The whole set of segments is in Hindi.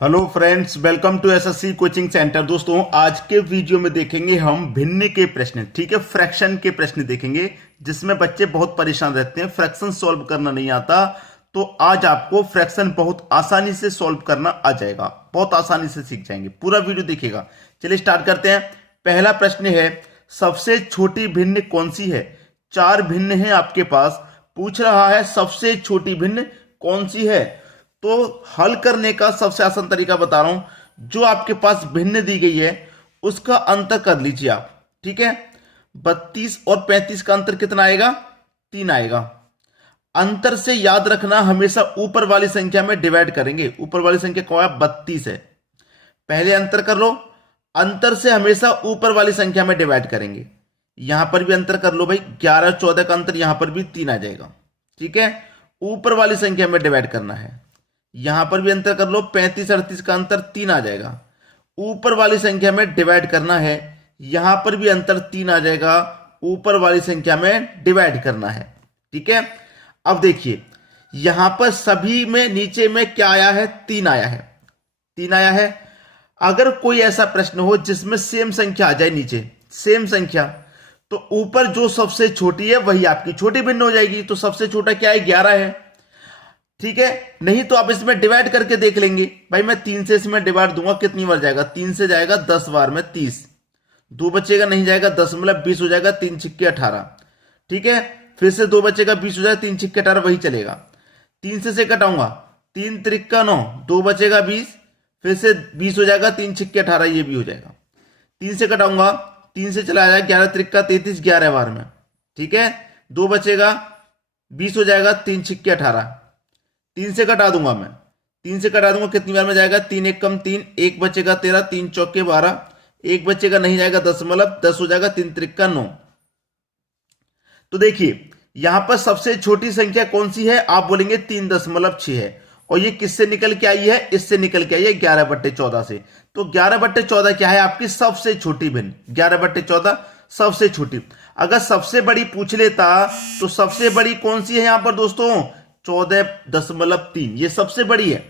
Hello friends, welcome to SSC coaching centre. दोस्तों, आज के वीडियो में देखेंगे हम भिन्न के प्रश्न, ठीक है, फ्रैक्शन के प्रश्न देखेंगे जिसमें बच्चे बहुत परेशान रहते हैं, फ्रैक्शन सॉल्व करना नहीं आता। तो आज आपको फ्रैक्शन बहुत आसानी से सॉल्व करना आ जाएगा, बहुत आसानी से सीख जाएंगे। पूरा वीडियो देखिएगा। चलिए स्टार्ट करते हैं। पहला प्रश्न है, सबसे छोटी भिन्न कौन सी है? चार भिन्न है आपके पास, पूछ रहा है सबसे छोटी भिन्न कौन सी है। तो हल करने का सबसे आसान तरीका बता रहा हूं। जो आपके पास भिन्न दी गई है उसका अंतर कर लीजिए आप, ठीक है। 32 और 35 का अंतर कितना आएगा? 3 आएगा। अंतर से याद रखना, हमेशा ऊपर वाली संख्या में डिवाइड करेंगे। ऊपर वाली संख्या कौन है? 32 है। पहले अंतर कर लो। अंतर से हमेशा ऊपर वाली संख्या में डिवाइड करेंगे। यहां पर भी अंतर कर लो भाई, 11 14 का अंतर, यहां पर भी 3 आ जाएगा, ठीक है। ऊपर वाली संख्या में डिवाइड करना है। यहां पर भी अंतर कर लो, 35 38 का अंतर 3 आ जाएगा। ऊपर वाली संख्या में डिवाइड करना है। यहां पर भी अंतर 3 आ जाएगा। ऊपर वाली संख्या में डिवाइड करना है, ठीक है। अब देखिए, यहां पर सभी में नीचे में क्या आया है? 3 आया है। 3 आया है। अगर कोई ऐसा प्रश्न हो जिसमें सेम संख्या आ जाए, नीचे सेम संख्या, तो ऊपर जो सबसे छोटी है वही आपकी छोटी भिन्न हो जाएगी। तो सबसे छोटा क्या है? 11 है, ठीक है। नहीं तो आप इसमें डिवाइड करके देख लेंगे। भाई मैं 3 से इसमें डिवाइड दूंगा, कितनी बार जाएगा? 3 से जाएगा 10 बार में 30, 2 बचेगा, नहीं जाएगा, 10 मतलब 20 हो जाएगा, 3 छिक्के 18, ठीक है। फिर से 2 बचेगा, 20 हो जाएगा, 3 छिक्के 18, वही चलेगा। 3 से कटाऊंगा, 3 त्रिक्का 9, 2 बचेगा 20, फिर से 20 हो जाएगा, 3 छिक्के 18, ये भी हो जाएगा। 3 से कटाऊंगा, 3 से चला जाएगा, 11 त्रिक्का 33, 11 बार में, ठीक है। 2 बचेगा, 20 हो जाएगा, 3 छिक्के 18, 3 से कटा दूंगा मैं, 3 से कटा दूंगा, कितनी बार में जाएगा? 3 एक कम 3, 1 बचेगा 13, 3 चौके 12, 1 बचेगा, नहीं जाएगा, 10 मतलब 10 हो जाएगा, 3 त्रिक्का 9। तो देखिए यहां पर सबसे छोटी संख्या कौन सी है? आप बोलेंगे 3.6 है। और ये किससे निकल के आई है? इससे निकल के आई है 11/14 से। तो 11/14 क्या है? आपकी सबसे छोटी भिन्न। 11/14 सबसे छोटी। अगर सबसे बड़ी पूछ लेता तो सबसे बड़ी कौन सी है यहां पर दोस्तों? 14.3, ये सबसे बड़ी है।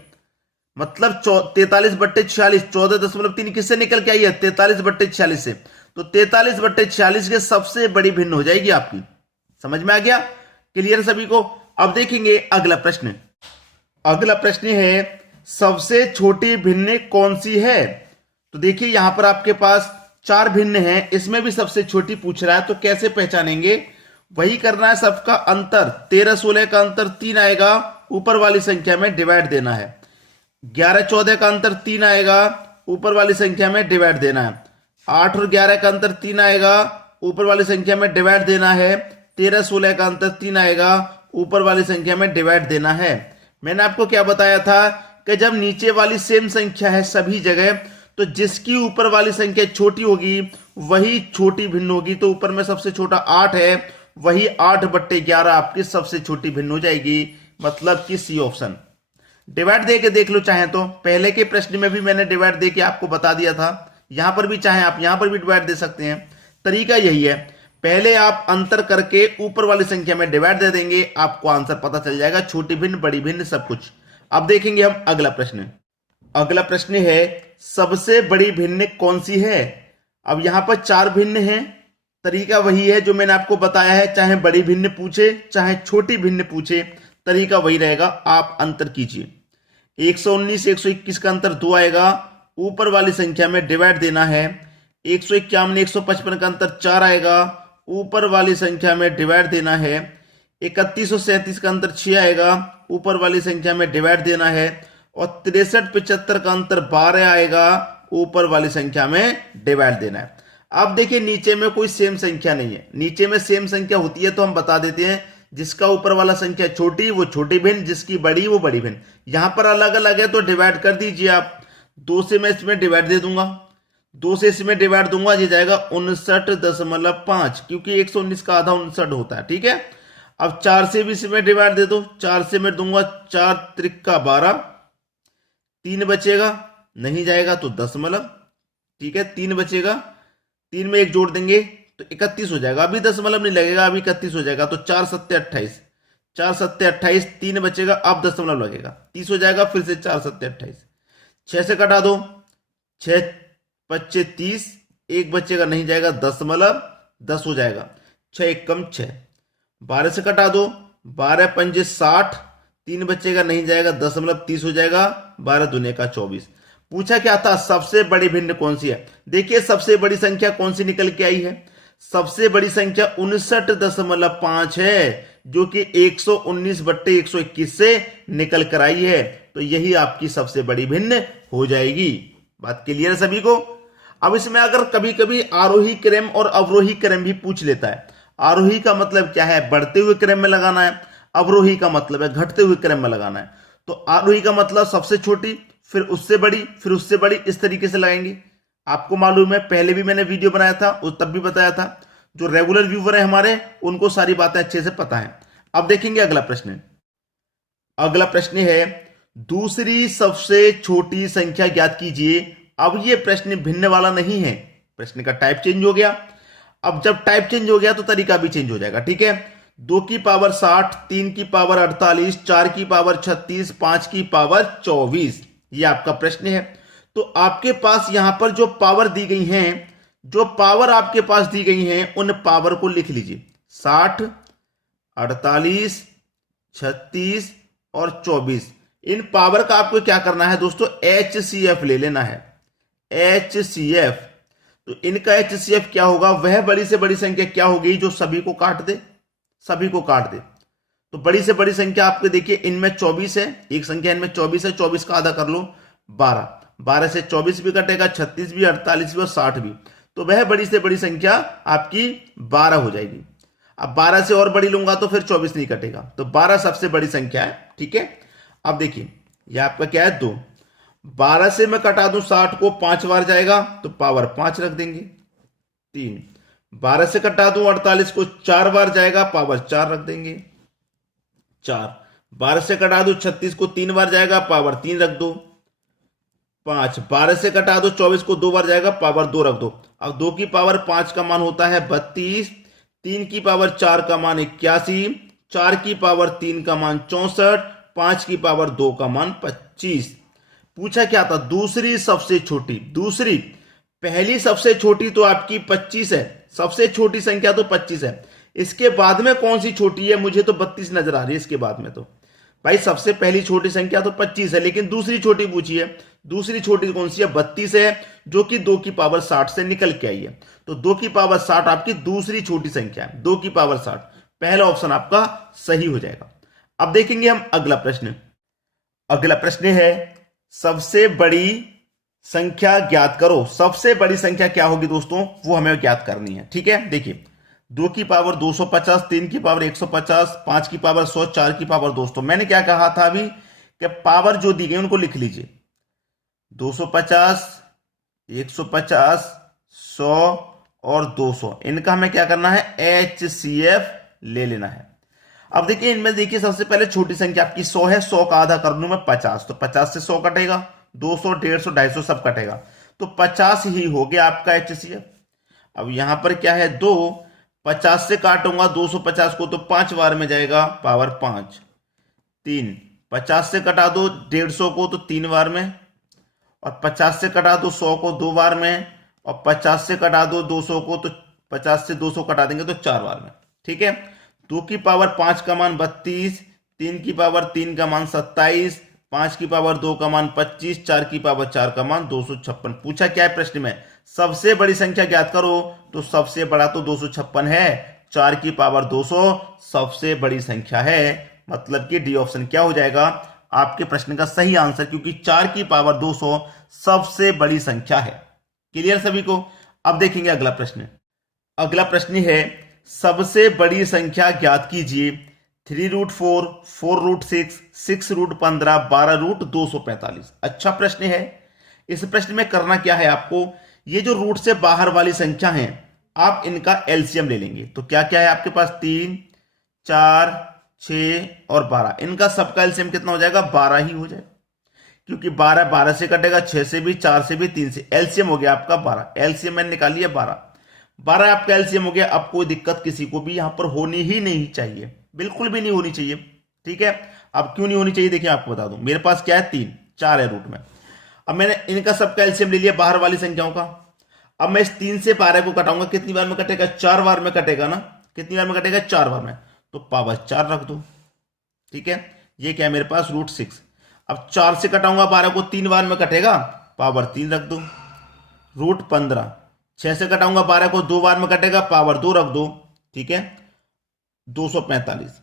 मतलब 43/46, 14.3 किससे निकल के आई है? 43/46 से। तो 43/46 के सबसे बड़ी भिन्न हो जाएगी आपकी। समझ में आ गया? क्लियर सभी को? अब देखेंगे अगला प्रश्न। अगला प्रश्न है, सबसे छोटी भिन्न कौन सी है? तो देखिए यहां पर आपके पास 4 भिन्न है, इसमें भी सबसे छोटी पूछ रहा है, तो कैसे पहचानेंगे? वही करना है, सबका अंतर 13 16 का अंतर 3 आएगा, ऊपर वाली संख्या में डिवाइड देना है। 11 14 का अंतर 3 आएगा, ऊपर वाली संख्या में डिवाइड देना है। 8 और 11 का अंतर 3 आएगा, ऊपर वाली संख्या में डिवाइड देना है। 13 16 का अंतर 3 आएगा, ऊपर वाली संख्या में डिवाइड देना है। मैंने आपको क्या बताया था कि जब नीचे वाली सेम संख्या है सभी जगह, तो जिसकी ऊपर वाली संख्या छोटी होगी वही छोटी भिन्न होगी। तो ऊपर में सबसे छोटा 8 है, वही 8/11 आपकी सबसे छोटी भिन्न हो जाएगी। मतलब कि सी ऑप्शन। डिवाइड दे के देख लो चाहे तो, पहले के प्रश्न में भी मैंने डिवाइड दे के आपको बता दिया था। यहां पर भी चाहे आप यहां पर भी डिवाइड दे सकते हैं। तरीका यही है, पहले आप अंतर करके ऊपर वाली संख्या में डिवाइड दे देंगे, आपको आंसर पता चल जाएगा, छोटी भिन्न बड़ी भिन्न सब कुछ। अब देखेंगे हम अगला प्रश्न। अगला प्रश्न है, सबसे बड़ी भिन्न कौन सी है? अब यहां पर 4 भिन्न है। तरीका वही है जो मैंने आपको बताया है, चाहे बड़ी भिन्न पूछे चाहे छोटी भिन्न पूछे, तरीका वही रहेगा। आप अंतर कीजिए। 119 121 का अंतर 2 आएगा, ऊपर वाली संख्या में डिवाइड देना है। 151 155 का अंतर 4 आएगा, ऊपर वाली संख्या में डिवाइड देना है। 31 और 37 का अंतर 6 आएगा, ऊपर वाली संख्या में डिवाइड देना है। और 63 75 का अंतर 12 आएगा, ऊपर वाली संख्या में डिवाइड देना है। अब देखिए नीचे में कोई सेम संख्या नहीं है। नीचे में सेम संख्या होती है तो हम बता देते हैं, जिसका ऊपर वाला संख्या छोटी वो छोटी भिन्न, जिसकी बड़ी वो बड़ी भिन्न। यहां पर अलग अलग है तो डिवाइड कर दीजिए आप। 2 से मैं इसमें डिवाइड दे दूंगा, 2 से इसमें डिवाइड दूंगा, ये जाएगा 59.5, क्योंकि 119 का आधा 59 होता है, ठीक है। अब 4 से भी इसमें डिवाइड दे दो, 4 से मैं दूंगा, 4 त्रिक्का 12, 3 बचेगा, नहीं जाएगा तो 10 मतलब, ठीक है। 3 बचेगा, 3 में 1 जोड़ देंगे तो 31 हो जाएगा। अभी 10 मतलब नहीं लगेगा, अभी 31 हो जाएगा। तो 4 7 28, 4 7 28, 3 बचेगा, अब 10 लगेगा, 30 हो जाएगा। फिर से 4 7 28, 6 से कटा दो, 6 पच्चे 30, एक बच्चे का नहीं जाएगा 10 हो जाएगा, 6 एक कम 6। 12 से कटा दो, 12 पंजे 60, तीन बच्चे का नहीं जाएगा 10 हो जाएगा, 12 दूने का 24। पूछा क्या था, सबसे बड़ी भिन्न कौन सी है। देखिए सबसे बड़ी संख्या कौन सी निकल के आई है, सबसे बड़ी संख्या 59.5 है, जो कि 119/121 से निकल कर आई है। तो यही आपकी सबसे बड़ी भिन्न हो जाएगी। बात क्लियर है सभी को। अब इसमें अगर कभी कभी आरोही क्रम और अवरोही क्रम भी पूछ लेता है। आरोही का मतलब क्या है, बढ़ते हुए क्रम में लगाना है, अवरोही का मतलब है घटते हुए क्रम में लगाना है। तो आरोही का मतलब सबसे छोटी, फिर उससे बड़ी, फिर उससे बड़ी, इस तरीके से लगाएंगे। आपको मालूम है, पहले भी मैंने वीडियो बनाया था, उस तब भी बताया था। जो रेगुलर व्यूवर है हमारे, उनको सारी बातें अच्छे से पता है। अब देखेंगे अगला प्रश्न। अगला प्रश्न है, दूसरी सबसे छोटी संख्या ज्ञात कीजिए। अब यह प्रश्न भिन्न वाला नहीं है, प्रश्न का टाइप चेंज हो गया। अब जब टाइप चेंज हो गया तो तरीका भी चेंज हो जाएगा, ठीक है। 2 की पावर 60, 3 की पावर 48, 4 की पावर 36, 5 की पावर 24, ये आपका प्रश्न है। तो आपके पास यहां पर जो पावर दी गई हैं, जो पावर आपके पास दी गई हैं, उन पावर को लिख लीजिए। 60, 48, 36 और 24, इन पावर का आपको क्या करना है दोस्तों, HCF ले लेना है, HCF। तो इनका HCF क्या होगा, वह बड़ी से बड़ी संख्या क्या होगी जो सभी को काट दे, सभी को काट दे। तो बड़ी से बड़ी संख्या आपके देखिए इनमें 24 है, एक संख्या इनमें 24 है, 24 का आधा कर लो 12, 12 से 24 भी कटेगा, 36 भी, 48 भी और 60 भी। तो वह बड़ी से बड़ी संख्या आपकी 12 हो जाएगी। अब 12 से और बड़ी लूंगा तो फिर 24 नहीं कटेगा, तो 12 सबसे बड़ी संख्या है, ठीक है। अब देखिए यह आपका क्या है 2, 12 से मैं कटा दूं 60 को, 5 बार जाएगा तो पावर 5 रख देंगे। 3, 12 से कटा दूं 48 को, 4 बार जाएगा, पावर 4 रख देंगे। 4, 12 से कटा दो 36 को, 3 बार जाएगा, पावर 3 रख दो। 5, 12 से कटा दो 24 को, 2 बार जाएगा, पावर 2 रख दो। अब 2 की पावर 5 का मान होता है 32, 3 की पावर 4 का मान 81, 4 की पावर 3 का मान 64, 5 की पावर 2 का मान 25। पूछा क्या था, दूसरी सबसे छोटी। दूसरी, पहली सबसे छोटी तो आपकी 25 है, सबसे छोटी संख्या तो 25 है। इसके बाद में कौन सी छोटी है, मुझे तो 32 नजर आ रही है इसके बाद में। तो भाई सबसे पहली छोटी संख्या तो 25 है, लेकिन दूसरी छोटी पूछी है। दूसरी छोटी कौन सी है, 32 है, जो कि 2 की पावर 60 से निकल के आई है। तो 2 की पावर 60 आपकी दूसरी छोटी संख्या है, 2 की पावर 60। पहला ऑप्शन आपका सही हो जाएगा। अब देखेंगे हम अगला प्रश्न। अगला प्रश्न है, सबसे बड़ी संख्या ज्ञात करो। सबसे बड़ी संख्या क्या होगी दोस्तों, वो हमें ज्ञात करनी है, ठीक है। देखिए 2 की पावर 250, 3 की पावर 150, 5 की पावर 100, 4 की पावर 200। मैंने क्या कहा था अभी कि पावर जो दी गई उनको लिख लीजिए। 250, 150, 100 और 200, इनका हमें क्या करना है, HCF ले लेना है। अब देखिए इनमें देखिए सबसे पहले छोटी संख्या आपकी 100 है, 100 का आधा कर दूं मैं 50, तो 50 से 100 कटेगा, 200, 150, 250 सब कटेगा, तो 50 ही हो गया आपका HCF। अब यहां पर क्या है 2, 50 से काटूंगा 250 को तो 5 बार में जाएगा, पावर 5। 3, 50 से कटा दो 150 को तो 3 बार में, और 50 से कटा दो 100 को 2 बार में, और 50 से कटा दो 200 को तो 50 से 200 कटा देंगे तो 4 बार में, ठीक है। 2 की पावर 5 का मान 32, 3 की पावर 3 का मान 27, 5 की पावर 2 का मान 25, 4 की पावर 4 का मान 256। पूछा क्या है प्रश्न में, सबसे बड़ी संख्या ज्ञात करो। तो सबसे बड़ा तो 256 है, 4 की पावर 200 सबसे बड़ी संख्या है। मतलब कि डी ऑप्शन क्या हो जाएगा आपके प्रश्न का सही आंसर, क्योंकि 4 की पावर 200 सबसे बड़ी संख्या है। क्लियर सभी को। अब देखेंगे अगला प्रश्न। अगला प्रश्न है, सबसे बड़ी संख्या ज्ञात कीजिए। 3√4, 4√6, 6√15, 12√245। अच्छा प्रश्न है। इस प्रश्न में करना क्या है आपको, ये जो रूट से बाहर वाली संख्या है आप इनका एलसीएम ले लेंगे। तो क्या क्या है आपके पास, 3, 4, 6 और 12, इनका सबका एलसीएम कितना हो जाएगा, 12 ही हो जाएगा, क्योंकि 12 12 से कटेगा, 6 से भी, 4 से भी, 3 से। एलसीएम हो गया आपका 12, एलसीएम मैंने निकाली है 12 आपका एलसीएम हो गया। अब कोई दिक्कत किसी को भी यहां पर होनी ही नहीं चाहिए, बिल्कुल भी नहीं होनी चाहिए, ठीक है। अब क्यों नहीं होनी चाहिए देखिए आपको बता दूं। मेरे पास क्या है, 3, 4 है रूट में। अब मैंने इनका सबका एलसीएम ले लिया बाहर वाली संख्याओं का। अब मैं इस 3 से 12 को घटाऊंगा, कितनी बार में कटेगा? 4 बार में कटेगा ना। कितनी बार में कटेगा? 4 बार में। तो पावर 4 रख दो, ठीक है। ये क्या है मेरे पास? √6। अब 4 से कटाऊंगा 12 को, 3 बार में कटेगा, पावर 3 रख दो। √15। 6 से कटाऊंगा 12 को, 2 बार में कटेगा, पावर 2 रख दो, ठीक है। 245।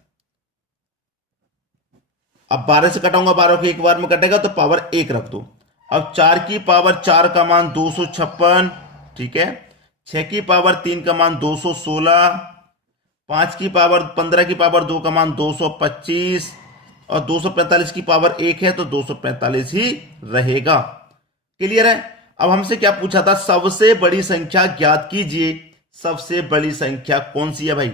अब 12 से कटाऊंगा 12 को, 1 बार में कटेगा, तो पावर 1 रख दो। अब 4 की पावर 4 का मान 256, ठीक है। 6 की पावर 3 का मान 216, 5 की पावर 15 की पावर 2 का मान 225 और 245 की पावर 1 है तो 245 ही रहेगा। क्लियर है? अब हमसे क्या पूछा था? सबसे बड़ी संख्या ज्ञात कीजिए। सबसे बड़ी संख्या कौन सी है भाई?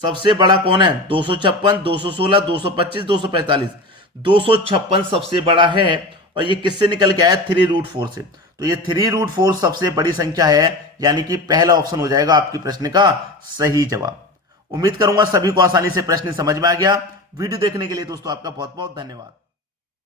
सबसे बड़ा कौन है? 256, 216, 225, 245। 256 सबसे बड़ा है और ये किससे निकल के आया? 3√4 से। तो ये 3√4 सबसे बड़ी संख्या है, यानी कि पहला ऑप्शन हो जाएगा आपके प्रश्न का सही जवाब। उम्मीद करूंगा सभी को आसानी से प्रश्न समझ में आ गया। वीडियो देखने के लिए दोस्तों आपका बहुत बहुत धन्यवाद।